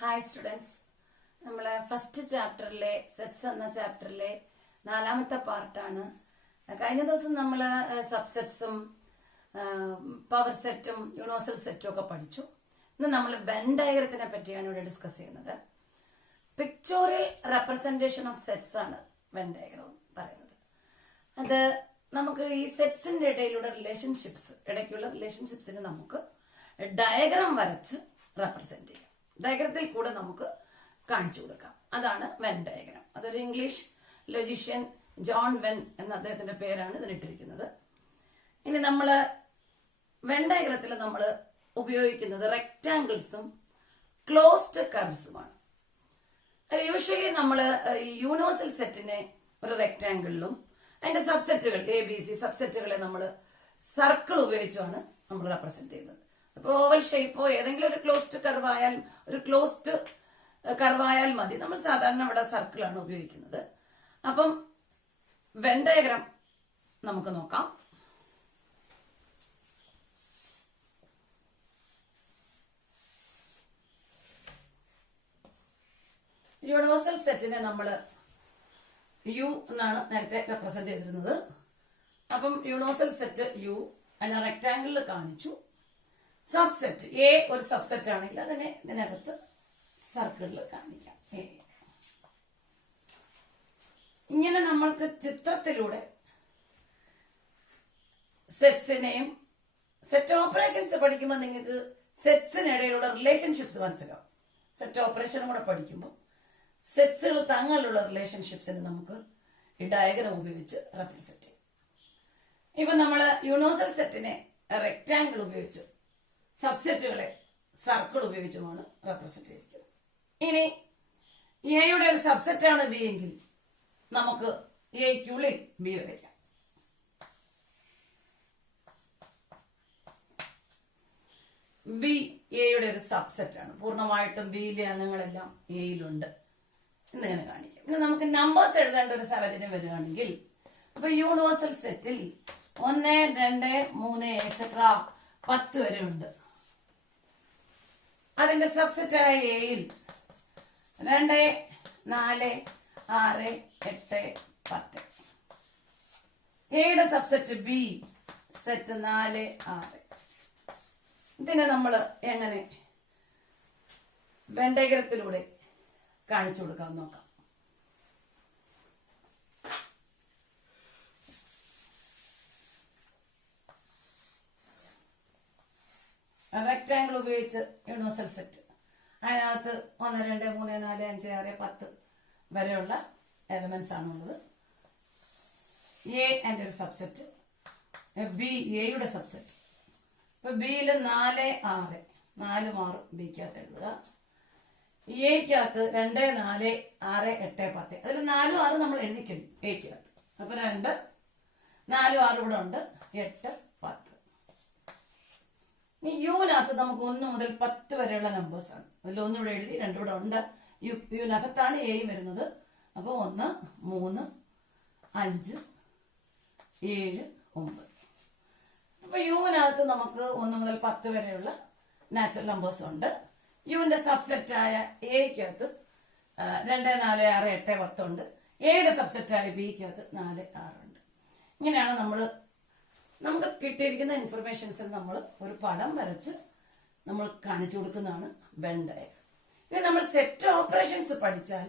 Hi students, നമ്മളെ first ചാപ്റ്ററിലെ sets എന്ന ചാപ്റ്ററിലെ 4ാമത്തെ പാർട്ടാണ്. കഴിഞ്ഞ ദിവസം നമ്മൾ സബ്സെറ്റ്സും പവർ സെറ്റും യൂണിവേഴ്സൽ സെറ്റും ഒക്കെ പഠിച്ചു. ഇന്ന് നമ്മൾ വെൻ ഡയഗ്രത്തിനെ പറ്റിയാണ് ഇവിടെ ഡിസ്കസ് ചെയ്യുന്നത്. പിക്ചോറിയൽ റെപ്രസെന്റേഷൻ ഓഫ് സെറ്റ്സ് ആണ് വെൻ ഡയഗ്രം പറയുന്നത്. അത് നമുക്ക് ഈ സെറ്റ്സിന്റെ ഇടയിലുള്ള ഇടയ്ക്കുള്ള റിലേഷൻഷിപ്സിന് നമുക്ക് ഡയഗ്രാം വരച്ച് റെപ്രസെന്റ് ചെയ്യാം. ഡയഗ്രത്തിൽ കൂടെ നമുക്ക് കാണിച്ചു കൊടുക്കാം. അതാണ് വെൻ ഡയഗ്രാം. അതൊരു ഇംഗ്ലീഷ് ലൊജിഷ്യൻ ജോൺ വെൻ എന്ന അദ്ദേഹത്തിന്റെ പേരാണ് ഇതിനിട്ടിരിക്കുന്നത്. ഇനി നമ്മള് വെൻ ഡയഗ്രത്തിൽ നമ്മൾ ഉപയോഗിക്കുന്നത് റെക്ടാംഗിൾസും ക്ലോസ്ഡ് കർവ്സുമാണ്. യൂഷ്വലി നമ്മൾ ഈ യൂണിവേഴ്സൽ സെറ്റിനെ ഒരു റെക്ടാംഗിളിലും അതിന്റെ സബ്സെറ്റുകൾ ABC സബ്സെറ്റുകളെ നമ്മൾ സർക്കിൾ ഉപയോഗിച്ചാണ് നമ്മൾ റെപ്രസെന്റ് ചെയ്യുന്നത്. ഇപ്പൊ ഓവൽ ഷേപ്പോ ഏതെങ്കിലും ഒരു ക്ലോസ്ഡ് കർവായാൽ മതി. നമ്മൾ സാധാരണ ഇവിടെ സർക്കിളാണ് ഉപയോഗിക്കുന്നത്. അപ്പം വെൻ ഡയഗ്രാം നമുക്ക് നോക്കാം. യൂണിവേഴ്സൽ സെറ്റിനെ നമ്മൾ യു എന്നാണ് നേരത്തെ റെപ്രസെന്റ് ചെയ്തിരുന്നത്. അപ്പം യൂണിവേഴ്സൽ സെറ്റ് യു അതിനെ റെക്ടാംഗിളിൽ കാണിച്ചു. സബ്സെറ്റ് എ ഒരു സബ്സെറ്റ് ആണെങ്കിൽ അതിനെ ഇതിനകത്ത് സർക്കിളിൽ കാണിക്കാം. ഇങ്ങനെ നമ്മൾക്ക് ചിത്രത്തിലൂടെ സെറ്റ്സിനെയും സെറ്റ് ഓപ്പറേഷൻസ് പഠിക്കുമ്പോൾ നിങ്ങൾക്ക് സെറ്റ്സിനിടയിലുള്ള റിലേഷൻഷിപ്സ് മനസ്സിലാവും. സെറ്റ് ഓപ്പറേഷനും കൂടെ പഠിക്കുമ്പോൾ സെറ്റ്സുകൾ തങ്ങളിലുള്ള റിലേഷൻഷിപ്സിന് നമുക്ക് ഈ ഡയഗ്രാം ഉപയോഗിച്ച് റെപ്രസെന്റ് ചെയ്യും. ഇപ്പൊ നമ്മള് യൂണിവേഴ്സൽ സെറ്റിനെ റെക്ടാംഗിൾ ഉപയോഗിച്ച് സബ്സെറ്റുകളെ സർക്കിൾ ഉപയോഗിച്ചുമാണ് റെപ്രസെന്റ് ചെയ്തിരിക്കുന്നത്. ഇനി എയുടെ ഒരു സബ്സെറ്റ് ആണ് ബി എങ്കിൽ നമുക്ക് എയ്ക്കുള്ളിൽ ബി വരയ്ക്കാം. ബി എയുടെ ഒരു സബ്സെറ്റ് ആണ്. പൂർണ്ണമായിട്ടും ബിയിലെ അംഗങ്ങളെല്ലാം എയിലുണ്ട് എന്നിങ്ങനെ കാണിക്കാം. ഇനി നമുക്ക് നമ്പേഴ്സ് എഴുതേണ്ട ഒരു സാഹചര്യം വരികയാണെങ്കിൽ ഇപ്പൊ യൂണിവേഴ്സൽ സെറ്റിൽ 1, 2, 3 എക്സെട്ര 10 വരെ ഉണ്ട്. അതിന്റെ സബ്സെറ്റ് ആയ എയിൽ 2, 4, 6, 8, 10. എയുടെ സബ്സെറ്റ് ബി സെറ്റ് 4, 6. ഇതിനെ നമ്മൾ എങ്ങനെ വെൻ ഡയഗ്രത്തിലൂടെ കാണിച്ചു കൊടുക്കാൻ നോക്കാം. റെക്ടാംഗിൾ ഉപയോഗിച്ച് യൂണിവേഴ്സൽ സെറ്റ് അതിനകത്ത് 1, 2, 3, 4, 5, 6, 10 വരെയുള്ള എലമെന്റ്സ് ആണുള്ളത്. എ അതിന്റെ ഒരു സബ്സെറ്റ്, ബി എയുടെ സബ്സെറ്റ്. ഇപ്പൊ ബിയില് 4, 6 4 6 ബിക്കകത്ത് എഴുതുക. എക്കകത്ത് 2, 4, 6, 8, 10. അതിൽ 4, 6 നമ്മൾ എഴുതിക്കഴിഞ്ഞു എക്കകത്ത്. അപ്പൊ 2, 4, 6 ഇവിടെ ഉണ്ട്. 8, 10. ഈ യുവിനകത്ത് നമുക്ക് 1 മുതൽ 10 വരെയുള്ള നമ്പേഴ്സ് ആണ്. അതിൽ 1 ഇവിടെ എഴുതി, 2 ഇവിടെ ഉണ്ട്. യുവിനകത്താണ് എയും വരുന്നത്. അപ്പൊ 1, 3, 5, 7, 9. അപ്പൊ യുവിനകത്ത് നമുക്ക് 1 മുതൽ 10 വരെയുള്ള നാച്ചുറൽ നമ്പേഴ്സ് ഉണ്ട്. യുവിന്റെ സബ്സെറ്റ് ആയ എക്കകത്ത് 2, 4, 6, 8, 10 ഉണ്ട്. എയുടെ സബ്സെറ്റ് ആയ ബിക്കകത്ത് 4, 6 ഉണ്ട്. ഇങ്ങനെയാണ് നമുക്ക് കിട്ടിയിരിക്കുന്ന ഇൻഫർമേഷൻസിൽ നമ്മൾ ഒരു പടം വരച്ച് നമ്മൾ കാണിച്ചു കൊടുക്കുന്നതാണ് വെൻ ഡയഗ്രാം. ഇനി നമ്മൾ സെറ്റ് ഓപ്പറേഷൻസ് പഠിച്ചാൽ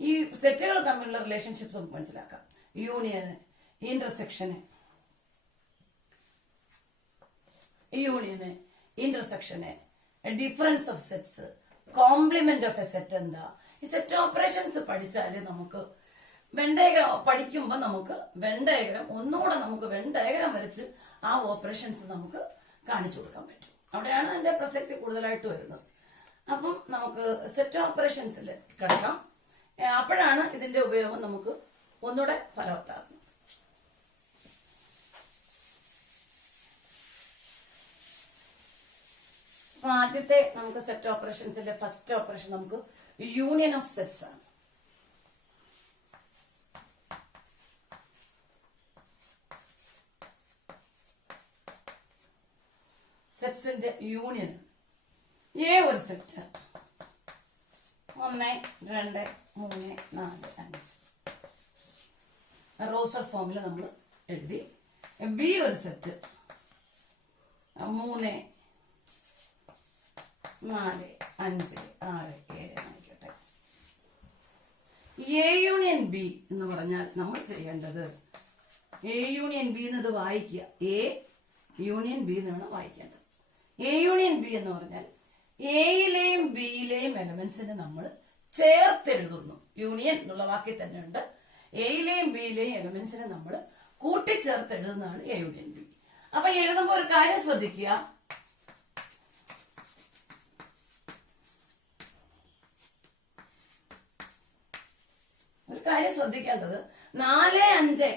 ഈ സെറ്റുകൾ തമ്മിലുള്ള റിലേഷൻഷിപ്സ് നമുക്ക് മനസ്സിലാക്കാം. Union, intersection, difference of sets, complement of a set എന്താ, ഈ സെറ്റ് ഓപ്പറേഷൻസ് പഠിച്ചാല് നമുക്ക് വെൻ ഡയഗ്രാം പഠിക്കുമ്പോൾ നമുക്ക് വെൻ ഡയഗ്രാം ഒന്നുകൂടെ നമുക്ക് വെൻ ഡയഗ്രാം വരച്ച് ആ ഓപ്പറേഷൻസ് നമുക്ക് കാണിച്ചു കൊടുക്കാൻ പറ്റും. അവിടെയാണ് അതിന്റെ പ്രസക്തി കൂടുതലായിട്ട് വരുന്നത്. അപ്പം നമുക്ക് സെറ്റ് ഓപ്പറേഷൻസിൽ കിടക്കാം. അപ്പോഴാണ് ഇതിന്റെ ഉപയോഗം നമുക്ക് ഒന്നുകൂടെ ഫലവത്താകുന്നത്. അപ്പൊ ആദ്യത്തെ നമുക്ക് സെറ്റ് ഓപ്പറേഷൻസിലെ ഫസ്റ്റ് ഓപ്പറേഷൻ നമുക്ക് യൂണിയൻ ഓഫ് സെറ്റ്സ് ആണ്. സെറ്റ്സിന്റെ യൂണിയൻ എ ഒരു സെറ്റ്, 1 2 3 4 5 റോസർ ഫോമിൽ നമ്മൾ എഴുതി. ബി ഒരു സെറ്റ് 3 4 5 6 7 ആയിക്കോട്ടെ. എ യൂണിയൻ ബി എന്ന് പറഞ്ഞാൽ നമ്മൾ ചെയ്യേണ്ടത് എ യൂണിയൻ ബി എന്നത് വായിക്കുക. എ യൂണിയൻ ബി എന്നാണ് വായിക്കേണ്ടത്. എ യൂണിയൻ ബി എന്ന് പറഞ്ഞാൽ എയിലെയും ബിയിലെയും എലമെന്റ്സിനെ നമ്മൾ ചേർത്തെഴുതുന്നു. യൂണിയൻ എന്നുള്ള വാക്കിൽ തന്നെ ഉണ്ട്. എയിലെയും ബിയിലെയും എലമെന്റ്സിനെ നമ്മൾ കൂട്ടിച്ചേർത്ത് എഴുതുന്നതാണ് എ യൂണിയൻ ബി. അപ്പൊ എഴുതുമ്പോൾ ഒരു കാര്യം ശ്രദ്ധിക്കുക. ഒരു കാര്യം ശ്രദ്ധിക്കേണ്ടത് 4 5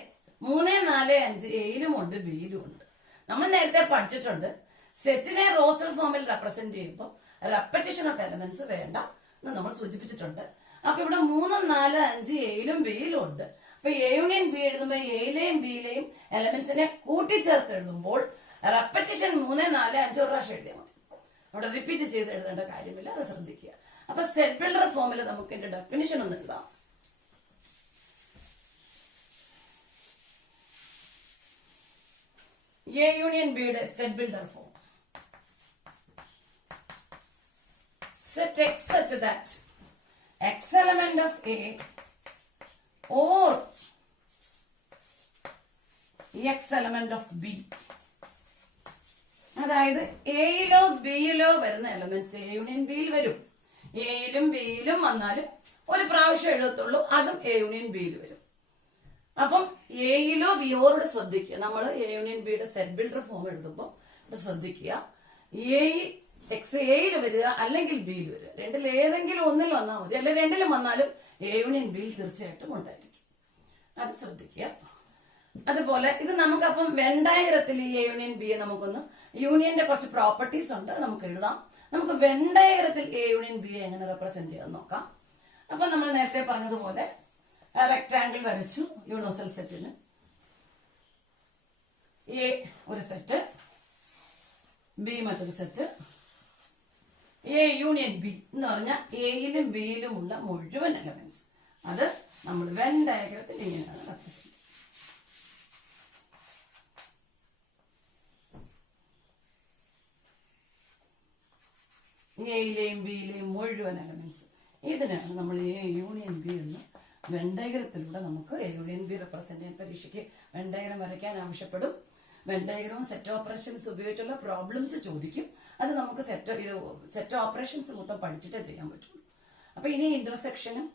3 4 5 എയിലും ഉണ്ട് ബിയിലും ഉണ്ട്. നമ്മൾ നേരത്തെ പഠിച്ചിട്ടുണ്ട് സെറ്റിനെ റോസ്റ്റർ ഫോമിൽ റെപ്രസെന്റ് ചെയ്യുമ്പോൾ റെപ്പറ്റീഷൻ ഓഫ് എലമെന്റ്സ് വേണ്ട എന്ന് നമ്മൾ സൂചിപ്പിച്ചിട്ടുണ്ട്. അപ്പൊ ഇവിടെ 3 4 5 എയിലും ബിയിലും ഉണ്ട്. അപ്പൊ എ യൂണിയൻ ബി എഴുതുമ്പോൾ എയിലെയും ബിയിലെയും എലമെന്റ്സിനെ കൂട്ടിച്ചേർത്ത് എഴുതുമ്പോൾ റെപ്പറ്റീഷൻ 3 4 5 ഒരു പ്രാവശ്യം എഴുതിയാൽ മതി. അവിടെ റിപ്പീറ്റ് ചെയ്ത് എഴുതേണ്ട കാര്യമില്ല, അത് ശ്രദ്ധിക്കുക. അപ്പൊ സെറ്റ് ബിൽഡർ ഫോമിൽ നമുക്ക് ഇതിന്റെ ഡെഫിനിഷൻ ഒന്ന് എഴുതാം. എ യൂണിയൻ ബിയുടെ set builder form. Set X such that X element of A or X element of B. അതായത് എയിലോ ബിയിലോ വരുന്ന എലമെന്റ്സ് എ യൂണിയൻ ബിയിൽ വരും. എയിലും ബിയിലും വന്നാലും ഒരു പ്രാവശ്യം എഴുതത്തുള്ളൂ, അതും എ യൂണിയൻ ബിയിൽ വരും. അപ്പം എയിലോ ബിയോട് ശ്രദ്ധിക്കുക. നമ്മൾ എ യൂണിയൻ ബിയുടെ സെറ്റ് ബിൽഡർ ഫോം എഴുതുമ്പോൾ ശ്രദ്ധിക്കുക. എക്സ് എയിൽ വരിക അല്ലെങ്കിൽ ബിയിൽ വരിക, രണ്ടിൽ ഏതെങ്കിലും ഒന്നിൽ വന്നാൽ മതി, അല്ലെങ്കിൽ രണ്ടിലും വന്നാലും എ യൂണിയൻ ബിയിൽ തീർച്ചയായിട്ടും ഉണ്ടായിരിക്കും. അത് ശ്രദ്ധിക്കുക. അതുപോലെ ഇത് നമുക്കപ്പം വെൻ ഡയഗ്രത്തിൽ എ യൂണിയൻ ബിയെ നമുക്കൊന്ന് യൂണിയന്റെ കുറച്ച് പ്രോപ്പർട്ടീസ് ഉണ്ട്, നമുക്ക് എഴുതാം. നമുക്ക് വെൻ ഡയഗ്രത്തിൽ എ യൂണിയൻ ബിയെ എങ്ങനെ റെപ്രസെന്റ് ചെയ്യാൻ നോക്കാം. അപ്പൊ നമ്മൾ നേരത്തെ പറഞ്ഞതുപോലെ റെക്ടാംഗിൾ വരച്ചു. യൂണിവേഴ്സൽ സെറ്റിന് എ ഒരു സെറ്റ്, ബി മറ്റൊരു സെറ്റ്. എ യൂണിയൻ ബി എന്ന് പറഞ്ഞാൽ എയിലും ബിയിലും ഉള്ള മുഴുവൻ എലമെന്റ്സ് അത് നമ്മൾ വെൻ ഡയഗ്രത്തിൽ ഇങ്ങനെയാണ് റെപ്രസെന്റ്. എയിലെയും ബിയിലെയും മുഴുവൻ എലമെന്റ്സ് ഇതിനാണ് നമ്മൾ എ യൂണിയൻ ബി എന്ന് വെൻ ഡയഗ്രത്തിലൂടെ നമുക്ക് എ യൂണിയൻ ബി റെപ്രസെന്റ് ചെയ്യാൻ. പരീക്ഷയ്ക്ക് വെൻ ഡയഗ്രം വരയ്ക്കാൻ ആവശ്യപ്പെടും. വെൻ ഡയഗ്രവും സെറ്റ് ഓപ്പറേഷൻസ് ഉപയോഗിച്ചുള്ള പ്രോബ്ലംസ് ചോദിക്കും. അത് നമുക്ക് സെറ്റ് ഓപ്പറേഷൻസ് മൊത്തം പഠിച്ചിട്ടേ ചെയ്യാൻ പറ്റുള്ളൂ. അപ്പൊ ഇനി ഇന്റർസെക്ഷനും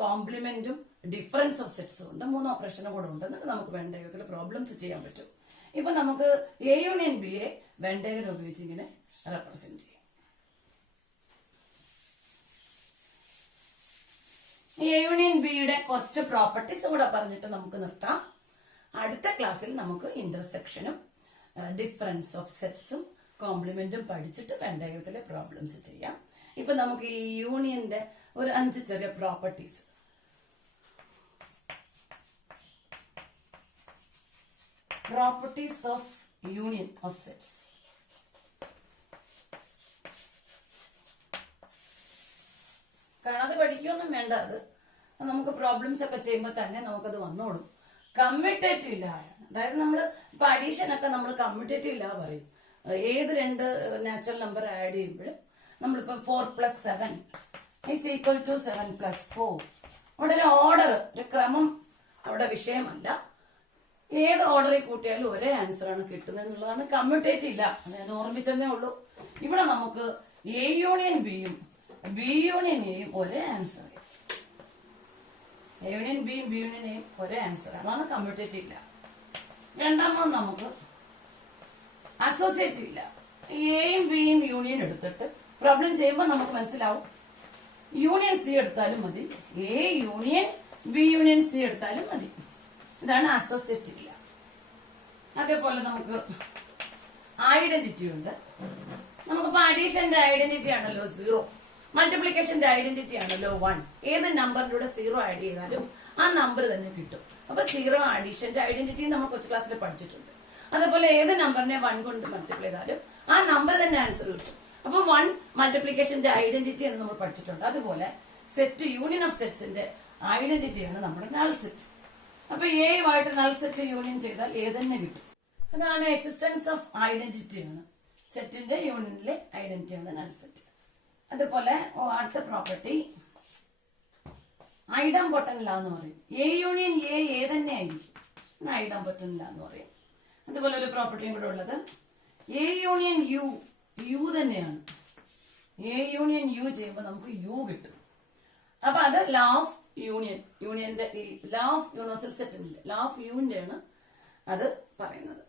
കോംപ്ലിമെന്റും ഡിഫറൻസ് ഓഫ് സെറ്റ്സും ഉണ്ട്. 3 ഓപ്പറേഷനും കൂടെ ഉണ്ട്. എന്നിട്ട് നമുക്ക് വെൻ ഡയഗ്രത്തിൽ പ്രോബ്ലംസ് ചെയ്യാൻ പറ്റും. ഇപ്പൊ നമുക്ക് എ യൂണിയൻ ബിയെ വെൻ ഡയഗ്രം ഉപയോഗിച്ച് ഇങ്ങനെ റെപ്രസെന്റ് ചെയ്യാം. എ യൂണിയൻ ബിയുടെ കുറച്ച് പ്രോപ്പർട്ടീസ് കൂടെ പറഞ്ഞിട്ട് നമുക്ക് നിർത്താം. അടുത്ത ക്ലാസ്സിൽ നമുക്ക് ഇന്റർസെക്ഷനും ഡിഫറൻസ് ഓഫ് സെറ്റ്സും കോംപ്ലിമെന്റും പഠിച്ചിട്ട് വെൻ ഡയഗ്രത്തിലെ പ്രോബ്ലംസ് ചെയ്യാം. ഇപ്പൊ നമുക്ക് ഈ യൂണിയന്റെ ഒരു 5 ചെറിയ properties. Properties of union of sets. കാണാതെ പഠിക്കുകയൊന്നും വേണ്ട. അത് നമുക്ക് പ്രോബ്ലംസ് ഒക്കെ ചെയ്യുമ്പോൾ തന്നെ നമുക്കത് വന്നോളും. കമ്മ്യൂട്ടേറ്റീവ് ലാ ആണ്. അതായത് നമ്മൾ ഇപ്പൊ അഡീഷൻ ഒക്കെ നമ്മൾ കമ്മ്യൂട്ടേറ്റീവ് ലാ പറയും. ഏത് 2 നാച്ചുറൽ നമ്പർ ആഡ് ചെയ്യുമ്പോഴും നമ്മളിപ്പം 4 + 7 = 7 + 4. അവിടെ ഒരു ഓർഡർ, ഒരു ക്രമം അവിടെ വിഷയമല്ല. ഏത് ഓർഡറിൽ കൂട്ടിയാലും ഒരേ ആൻസർ ആണ് കിട്ടുന്നത് എന്നുള്ളതാണ് കമ്മ്യൂട്ടേറ്റീവ് ലാ. ഞാൻ ഓർമ്മിച്ചതേ ഉള്ളൂ. ഇവിടെ നമുക്ക് എ യൂണിയൻ ബിയും ബി യൂണിയൻ എയും ഒരേ ആൻസർ. എ യൂണിയൻ ബിയും ബി യൂണിയൻ എയും ഒരേ ആൻസർ. അതാണ് കമ്മ്യൂട്ടേറ്റീവ് ലാ. രണ്ടാമത് നമുക്ക് അസോസിയേറ്റീവ് ലാ. എയും ബിയും യൂണിയൻ എടുത്തിട്ട് പ്രോബ്ലം ചെയ്യുമ്പോൾ നമുക്ക് മനസ്സിലാവും യൂണിയൻ സി എടുത്താലും മതി, A union B union C എടുത്താലും മതി. ഇതാണ് അസോസിയേറ്റീവ് ലാ. അതേപോലെ നമുക്ക് ഐഡന്റിറ്റി ഉണ്ട്. നമുക്കിപ്പോ അഡീഷന്റെ ഐഡന്റിറ്റി ആണല്ലോ 0, മൾട്ടിപ്ലിക്കേഷന്റെ ഐഡന്റിറ്റി ആണല്ലോ 1. ഏത് നമ്പറിന്റെ കൂടെ 0 ആഡ് ചെയ്താലും ആ നമ്പർ തന്നെ കിട്ടും. അപ്പൊ 0 അഡീഷന്റെ ഐഡന്റിറ്റി നമ്മൾ കൊച്ചു ക്ലാസ്സിൽ പഠിച്ചിട്ടുണ്ട്. അതേപോലെ ഏത് നമ്പറിനെ 1 കൊണ്ട് മൾട്ടിപ്ലൈ ചെയ്താലും ആ നമ്പർ തന്നെ ആൻസർ കിട്ടും. അപ്പൊ 1 മൾട്ടിപ്ലിക്കേഷന്റെ ഐഡന്റിറ്റി എന്ന് നമ്മൾ പഠിച്ചിട്ടുണ്ട്. അതുപോലെ സെറ്റ് യൂണിയൻ ഓഫ് സെറ്റ്സിന്റെ ഐഡന്റിറ്റിയാണ് നമ്മുടെ നൾ സെറ്റ്. അപ്പൊ എയുമായിട്ട് നൾ സെറ്റ് യൂണിയൻ ചെയ്താൽ എ തന്നെ കിട്ടും. അതാണ് എക്സിസ്റ്റൻസ് ഓഫ് ഐഡന്റിറ്റി ആണ്. സെറ്റിന്റെ യൂണിയനിലെ ഐഡന്റിറ്റിയാണ് നൾ സെറ്റ്. അതുപോലെ അടുത്ത പ്രോപ്പർട്ടി ഐഡംപൊട്ടൻ ലാ എന്ന് പറയും. എ യൂണിയൻ എ തന്നെ ആയിരിക്കും, ഐഡംപൊട്ടൻ ലാ എന്ന് പറയും. അതുപോലെ ഒരു പ്രോപ്പർട്ടിയും കൂടെ ഉള്ളത് എ യൂണിയൻ യു തന്നെയാണ്. എ യൂണിയൻ യു ചെയ്യുമ്പോൾ നമുക്ക് യു കിട്ടും. അപ്പൊ അത് ലാ ഓഫ് യൂണിയന്റെ ലാ ഓഫ് യൂണിവേഴ്സൽ സെറ്റിന്റെ ലാ ഓഫ് യൂണിന്റെ ആണ് അത് പറയുന്നത്.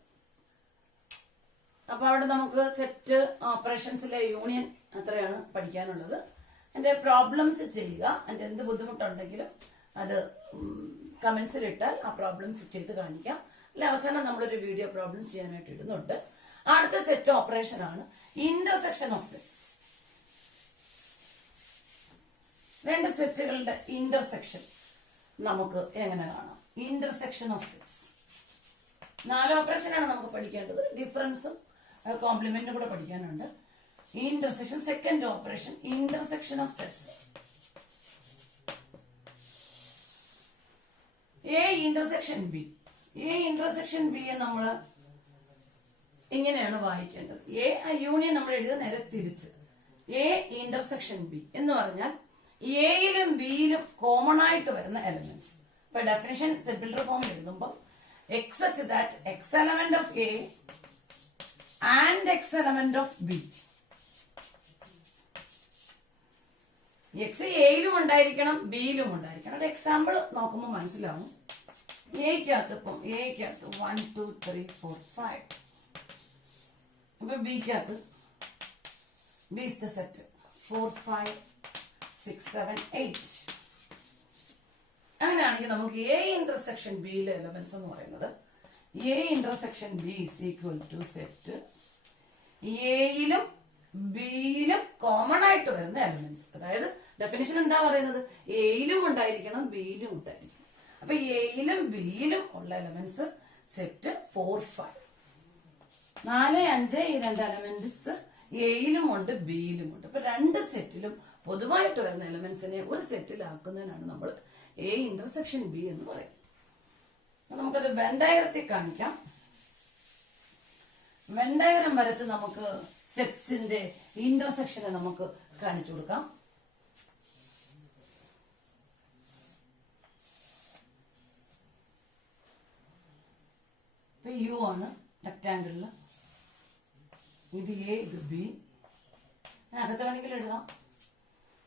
അപ്പൊ അവിടെ നമുക്ക് സെറ്റ് ഓപ്പറേഷൻസിലെ യൂണിയൻ അത്രയാണ് പഠിക്കാനുള്ളത്. എന്റെ പ്രോബ്ലംസ് ചെയ്യുക. എന്റെ എന്ത് ബുദ്ധിമുട്ടുണ്ടെങ്കിലും അത് കമന്റ്സിൽ ഇട്ടാൽ ആ പ്രോബ്ലംസ് ചെയ്ത് കാണിക്കാം. അല്ലെ അവസാനം നമ്മളൊരു വീഡിയോ പ്രോബ്ലംസ് ചെയ്യാനായിട്ട് ഇടുന്നുണ്ട്. അടുത്ത സെറ്റ് ഓപ്പറേഷൻ ആണ് ഇന്റർസെക്ഷൻ ഓഫ് സെറ്റ്സ്. രണ്ട് സെറ്റുകളുടെ ഇന്റർസെക്ഷൻ നമുക്ക് എങ്ങനെ കാണാം? ഇന്റർസെക്ഷൻ ഓഫ് സെറ്റ്സ് 4 ഓപ്പറേഷനാണ് നമുക്ക് പഠിക്കേണ്ടത്. ഡിഫറൻസും കോംപ്ലിമെന്റും കൂടെ പഠിക്കാനുണ്ട്. Intersection second operation intersection of sets. A intersection B. A intersection B നമ്മൾ ഇങ്ങനെയാണ് വായിക്കേണ്ടത്. എ യൂണിയൻ നമ്മൾ എഴുതുക നേരെ തിരിച്ച്. എ ഇന്റർസെക്ഷൻ ബി എന്ന് പറഞ്ഞാൽ എയിലും ബിയിലും കോമൺ ആയിട്ട് വരുന്ന എലമെന്റ്സ്. ഇപ്പൊ ഡെഫിനിഷൻ സെറ്റ് ബിൽഡർ ഫോമിൽ എഴുതുമ്പോൾ x such that x element of A and x element of B. X എയിലും ഉണ്ടായിരിക്കണം, ബിയിലും ഉണ്ടായിരിക്കണം. ഒരു എക്സാമ്പിൾ നോക്കുമ്പോൾ മനസ്സിലാവും. എക്കകത്ത് 1 2 3 4 5. അപ്പൊ ബിക്കകത്ത് ബി ഇസ് ദ സെറ്റ് 4 5 6 7 8. അങ്ങനെയാണെങ്കിൽ നമുക്ക് എ ഇന്റർസെക്ഷൻ ബിയിലെ എലമെന്റ്സ് എന്ന് പറയുന്നത് A intersection B is equal to set എയിലും ബിയിലും കോമൺ ആയിട്ട് വരുന്ന എലമെന്റ്സ്. അതായത് ഡെഫിനിഷൻ എന്താ പറയുന്നത്? എയിലും ഉണ്ടായിരിക്കണം, ബിയിലും ഉണ്ടായിരിക്കണം. അപ്പൊ എയിലും ബിയിലും ഉള്ള എലമെന്റ്സ് സെറ്റ് 4 5 4 5 ഈ 2 എലമെന്റ്സ് എയിലും ഉണ്ട്, ബിയിലും ഉണ്ട്. അപ്പൊ 2 സെറ്റിലും പൊതുവായിട്ട് വരുന്ന എലമെന്റ്സിനെ ഒരു സെറ്റിലാക്കുന്നതിനാണ് നമ്മൾ എ ഇന്റർസെക്ഷൻ ബി എന്ന് പറയുന്നത്. നമുക്കത് വെൻ ഡയഗ്രത്തിൽ കാണിക്കാം. വെൻ ഡയഗ്രം വരച്ച് നമുക്ക് സെറ്റ്സിന്റെ ഇന്റർസെക്ഷനെ നമുക്ക് കാണിച്ചു കൊടുക്കാം. യു ആണ് റെക്ടാങ്കിളില്, ഇത് എ ഇത് ബി. അകത്ത് വേണമെങ്കിൽ എഴുതാം,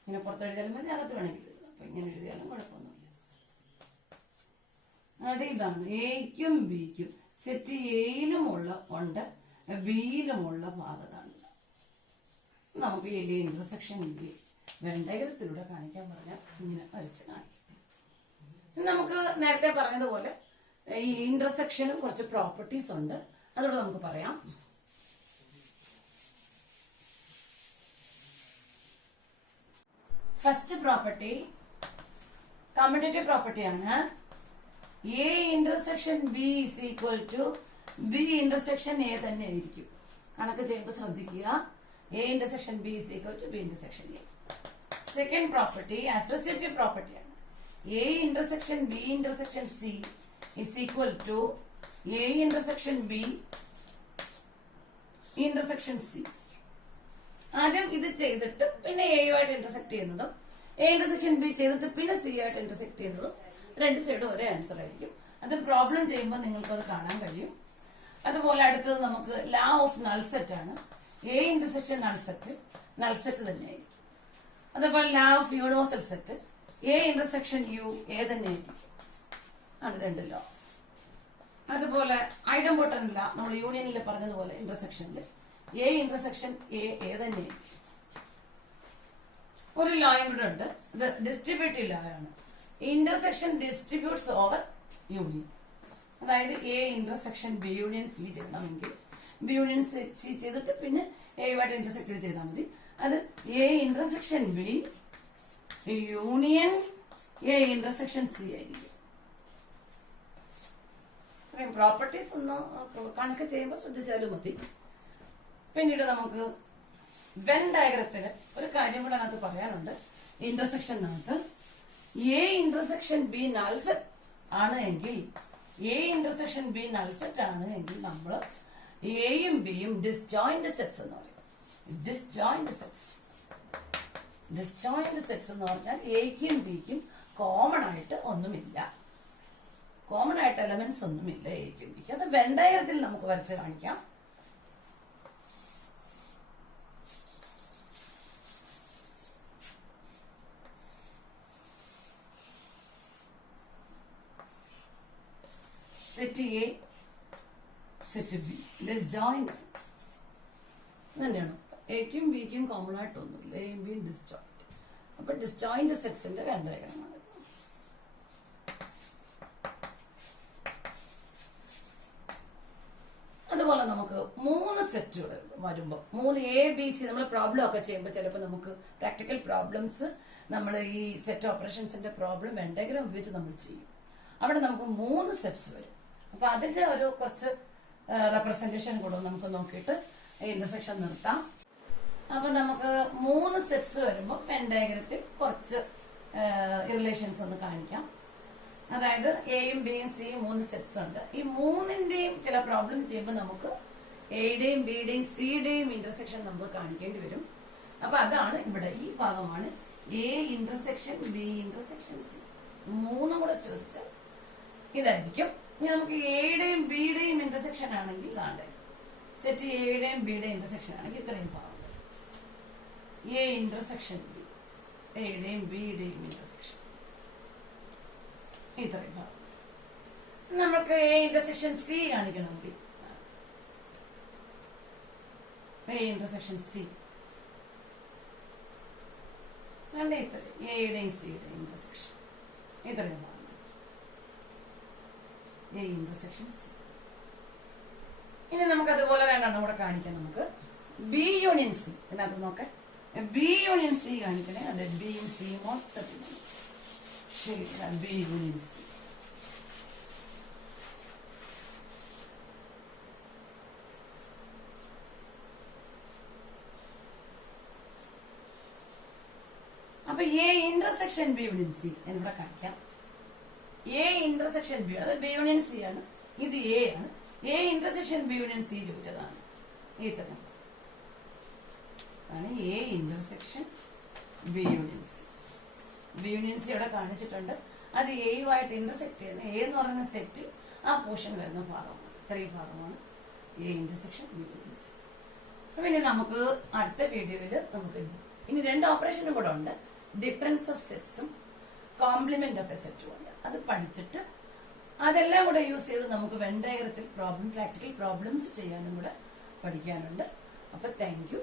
ഇങ്ങനെ പുറത്ത് എഴുതിയാലും മതി, അകത്ത് വേണമെങ്കിൽ എഴുതാം. അപ്പൊ ഇങ്ങനെ എഴുതിയാലും കുഴപ്പമൊന്നുമില്ല. അത് ഇതാണ് എക്കും ബിക്കും സെറ്റ് എയിലുമുള്ള ഉണ്ട്, ബിയിലുമുള്ള ഭാഗത്താണ്. നമുക്ക് എ ഇന്റർസെക്ഷൻ ബി വെണ്ടയത്തിലൂടെ കാണിക്കാൻ പറഞ്ഞാൽ ഇങ്ങനെ വരച്ച് കാണിക്കാം. നമുക്ക് നേരത്തെ പറഞ്ഞതുപോലെ ഈ ഇന്റർസെക്ഷനും കുറച്ച് പ്രോപ്പർട്ടീസ് ഉണ്ട്, അതോടെ നമുക്ക് പറയാം. ഫസ്റ്റ് പ്രോപ്പർട്ടി കമ്മ്യൂട്ടേറ്റീവ് പ്രോപ്പർട്ടിയാണ്. A intersection B is equal to B intersection A തന്നെ ആയിരിക്കും. കണക്ക് ചെയ്യുമ്പോൾ ശ്രദ്ധിക്കുക. A intersection B is equal to B intersection A. Second property associative പ്രോപ്പർട്ടിയാണ്. A intersection B intersection C is equal to A intersection B intersection C. ആദ്യം ഇത് ചെയ്തിട്ട് പിന്നെ എയുമായിട്ട് ഇന്റർസെക്ട് ചെയ്യുന്നതും എ ഇന്റർസെക്ഷൻ ബി ചെയ്തിട്ട് പിന്നെ സി ആയിട്ട് ഇന്റർസെക്ട് ചെയ്യുന്നതും 2 സൈഡും ഒരേ ആൻസർ ആയിരിക്കും. അത് പ്രോബ്ലം ചെയ്യുമ്പോൾ നിങ്ങൾക്ക് അത് കാണാൻ കഴിയും. അതുപോലെ അടുത്തത് നമുക്ക് ലാ ഓഫ് നൾ സെറ്റ് ആണ്. എ ഇന്റർസെക്ഷൻ നൾ സെറ്റ് തന്നെയായിരിക്കും. അതുപോലെ law of universal set A intersection U A തന്നെയായിരിക്കും. ആണ് 2 ലോ. അതുപോലെ ഐഡംപൊട്ടൻ ലാ നമ്മൾ യൂണിയനിൽ പറഞ്ഞതുപോലെ ഇന്റർസെക്ഷനിൽ എ ഇന്റർസെക്ഷൻ എ തന്നെയായിരിക്കും. ഒരു ലോയും കൂടെ ഉണ്ട്, ഇത് ഡിസ്ട്രിബ്യൂട്ടീവ് ലോ ആണ്. Intersection distributes over union. അതായത് A intersection B union C ചെയ്യണമെങ്കിൽ ബി യൂണിയൻ സി ചെയ്തിട്ട് പിന്നെ എയുമായിട്ട് ഇന്റർസെക്ട് ചെയ്താൽ മതി. അത് A intersection B union A intersection C ആയിരിക്കും. പ്രോപ്പർട്ടീസ് ഒന്ന് കണക്ക് ചെയ്യുമ്പോൾ ശ്രദ്ധിച്ചാലും മതി. പിന്നീട് നമുക്ക് വെൻ ഡയഗ്രത്തിന് ഒരു കാര്യം കൂടെ അതിനകത്ത് പറയാനുണ്ട്. ഇന്റർസെക്ഷനകത്ത് A intersection B null set ആണ് എങ്കിൽ, A intersection B null set ആണ് എങ്കിൽ നമ്മൾ എയും ബിയും ഡിസ്ജോയിന്റ് സെറ്റ്സ് എന്ന് പറയും. ഡിസ്ജോയിന്റ് സെറ്റ്സ് എന്ന് പറഞ്ഞാൽ എക്കും ബിക്കും കോമൺ ആയിട്ട് ഒന്നുമില്ല, കോമൺ ആയിട്ട് എലമെന്റ്സ് ഒന്നുമില്ല എക്കും ബിക്കും. അത് വെൻ ഡയഗ്രത്തിൽ നമുക്ക് വരച്ച് കാണിക്കാം. Set A set B disjoint തന്നെയാണ്. എക്കും ബിക്കും കോമൺ ആയിട്ടൊന്നുമില്ല, എയും ബിയും ഡിസ്ജോയിന്റ്. അപ്പൊ ഡിസ്ജോയിന്റ് സെറ്റ്സിന്റെ വെൻ ഡയഗ്രമാണ്. അതുപോലെ നമുക്ക് 3 സെറ്റുകൾ വരുമ്പോൾ 3 ABC നമ്മൾ പ്രോബ്ലം ഒക്കെ ചെയ്യുമ്പോൾ ചിലപ്പോൾ നമുക്ക് പ്രാക്ടിക്കൽ പ്രോബ്ലംസ് നമ്മൾ ഈ സെറ്റ് ഓപ്പറേഷൻസിന്റെ പ്രോബ്ലം വെൻ ഡയഗ്രം ഉപയോഗിച്ച് നമ്മൾ ചെയ്യും. അവിടെ നമുക്ക് 3 സെറ്റ്സ് വരും. അപ്പൊ അതിന്റെ ഒരു കുറച്ച് റെപ്രസെന്റേഷൻ കൂടെ നമുക്ക് നോക്കിയിട്ട് ഇന്റർസെക്ഷൻ നിർത്താം. അപ്പൊ നമുക്ക് 3 സെറ്റ്സ് വരുമ്പോൾ വെൻ ഡയഗ്രത്തിൽ കുറച്ച് റിലേഷൻസ് ഒന്ന് കാണിക്കാം. അതായത് എയും ബിയും സിയും 3 സെറ്റ്സ് ഉണ്ട്. ഈ 3ന്റെയും ചില പ്രോബ്ലം ചെയ്യുമ്പോൾ നമുക്ക് എയുടെയും ബിയുടെയും സിയുടെയും ഇന്റർസെക്ഷൻ നമുക്ക് കാണിക്കേണ്ടി വരും. അപ്പൊ അതാണ് ഇവിടെ ഈ ഭാഗമാണ് A intersection B intersection C. 3 കൂടെ ചോദിച്ചാൽ ഇതായിരിക്കും. ഇനി നമുക്ക് എയുടെയും ബിയുടെയും ഇന്റർസെക്ഷൻ ആണെങ്കിൽ ഇതാണ്ട് സെറ്റ് എയുടെയും ബിയുടെയും ഇന്റർസെക്ഷൻ ആണെങ്കിൽ ഇത്രയും ഭാഗം എ ഇന്റർസെക്ഷൻ ബി, എയുടെയും ബിയുടെയും ഇന്റർസെക്ഷൻ ഇത്രയും ഭാഗം. നമുക്ക് എ ഇന്റർസെക്ഷൻ സി കാണിക്കണമെങ്കിൽ എ ഇന്റർസെക്ഷൻ സി അല്ല ഇത്രയും എയുടെയും സിയുടെയും ഇന്റർസെക്ഷൻ ഇത്രയും ഭാഗം എ ഇന്റർസെക്ഷൻ സി. ഇനി നമുക്ക് അതുപോലെ രണ്ടെണ്ണം കൂടെ കാണിക്കാം. നമുക്ക് ബി യൂണിയൻ സി ഇതിനകത്ത് നോക്കാം. ബി യൂണിയൻ സി കാണിക്കണേ. അതെ, ബിയും സിയും മൊത്തത്തിൽ ബി യൂണിയൻ സി. അപ്പൊ A intersection B union C എന്നിവിടെ കാണിക്കാം. എ ഇന്റർസെക്ഷൻ ബി, അത് ബി യൂണിയൻ സി ആണ്, ഇത് എ ആണ്. A intersection B union C ചോദിച്ചതാണ് ഈ തരം ആണ് A intersection B union C. B union C അവിടെ കാണിച്ചിട്ടുണ്ട്. അത് എയുമായിട്ട് ഇന്റർസെക്ട് ചെയ്യുന്ന എ എന്ന് പറയുന്ന സെറ്റ് ആ പോർഷൻ വരുന്ന ഭാഗമാണ്. ഇത്രയും ഭാഗമാണ് A intersection B union C. പിന്നെ നമുക്ക് അടുത്ത വീഡിയോയിൽ നമുക്ക് ഇനി 2 ഓപ്പറേഷനും കൂടെ ഉണ്ട്. ഡിഫറൻസ് ഓഫ് സെറ്റ്സും കോംപ്ലിമെന്റ് ഓഫ് എ സെറ്റും ഉണ്ട്. അത് പഠിച്ചിട്ട് അതെല്ലാം കൂടെ യൂസ് ചെയ്ത് നമുക്ക് വെൻ ഡയഗ്രത്തിൽ പ്രാക്ടിക്കൽ പ്രോബ്ലംസ് ചെയ്യാനും കൂടെ പഠിക്കാനുണ്ട്. അപ്പൊ താങ്ക് യു.